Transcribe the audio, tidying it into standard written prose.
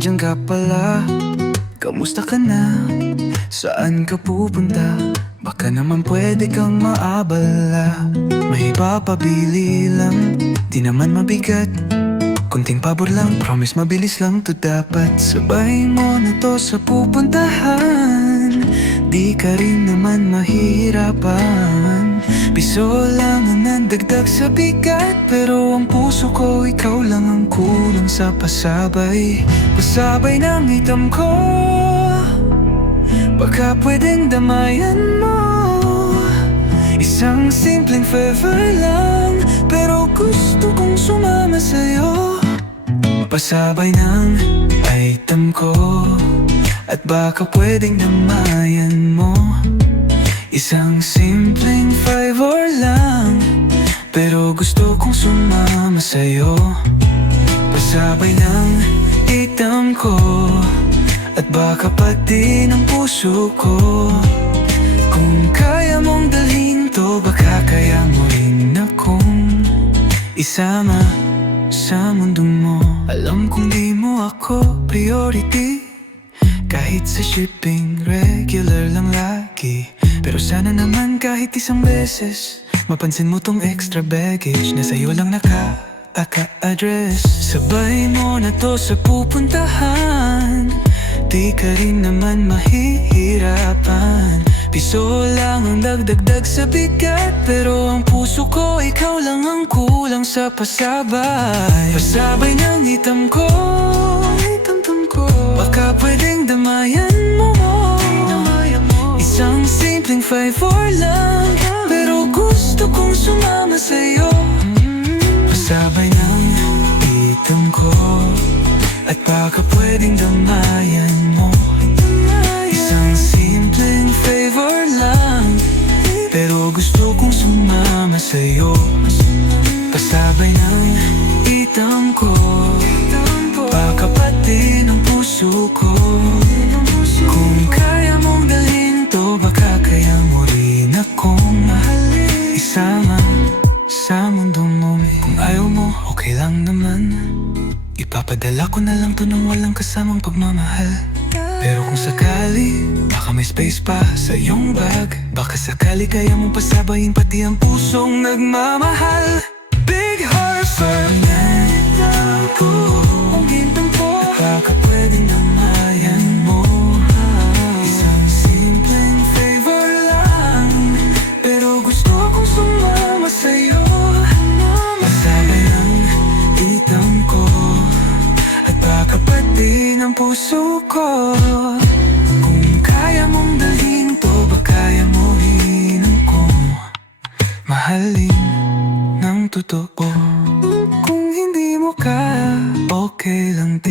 nandiyan ka pala. Kamusta ka na? Saan ka pupunta? Baka naman pwede kang maabala. May papabili lang, di naman mabigat. Kunting pabor lang, promise mabilis lang to dapat. Sabay mo na to sa pupuntahan, di ka rin naman mahihirapan. Piso lang ang nandagdag sa bigat, pero ang puso ko ikaw lang ang kulang sa pasabay. Pasabay ng itam ko, baka pwedeng damayan mo. Isang simpleng favor lang, pero gusto kong sumama sa'yo. Pasabay ng item ko, at baka pwedeng damayan mo. Isang simpleng favor lang, pero gusto kong sumama sa'yo. Pasabay ng item ko, at baka pati ng puso ko. Kung kaya mong dalhin to, baka kaya mo rin akong isama sa mundo mo. Alam kong di mo ako priority, kahit sa shipping regular lang lagi. Pero sana naman kahit isang beses mapansin mo tong extra baggage na sa'yo lang naka-address. Sabay mo na to sa pupuntahan, di ka rin naman mahihirapan. Piso lang ang dagdag sa bigat, pero ang puso ko ikaw lang ang kulang sa pasabay. Pasabay ng itam ko, baka pwedeng damayan mo. Isang simpleng favor lang, pero gusto kong sumama sa'yo. Pasabay ng itam ko, at baka pwedeng damayan mo. Isang simpleng favor lang, pero gusto kong sumama sa'yo. Pasabay ng itam ko, baka pati ng puso ko. Kung kaya mong dalhin to, baka kaya mo rin akong isama sa mundo mo. Kung ayaw mo, okay lang naman. Ipapadala ko na lang to nang walang kasamang pagmamahal. Pero kung sakali, baka may space pa sa iyong bag. Baka sakali kaya mong pasabayin pati ang pusong nagmamahal. Big heart Ferdinand, kung hintang po, baka pwedeng damayan mo. Isang simpleng favor lang, pero gusto kong sumama sa'yo. Pasabay ng itam ko, at baka pati ng puso ko. Kung kaya mong dalhin to, baka kaya mo rin akong mahalin ng totoo. Kung hindi mo kaya, okay lang din.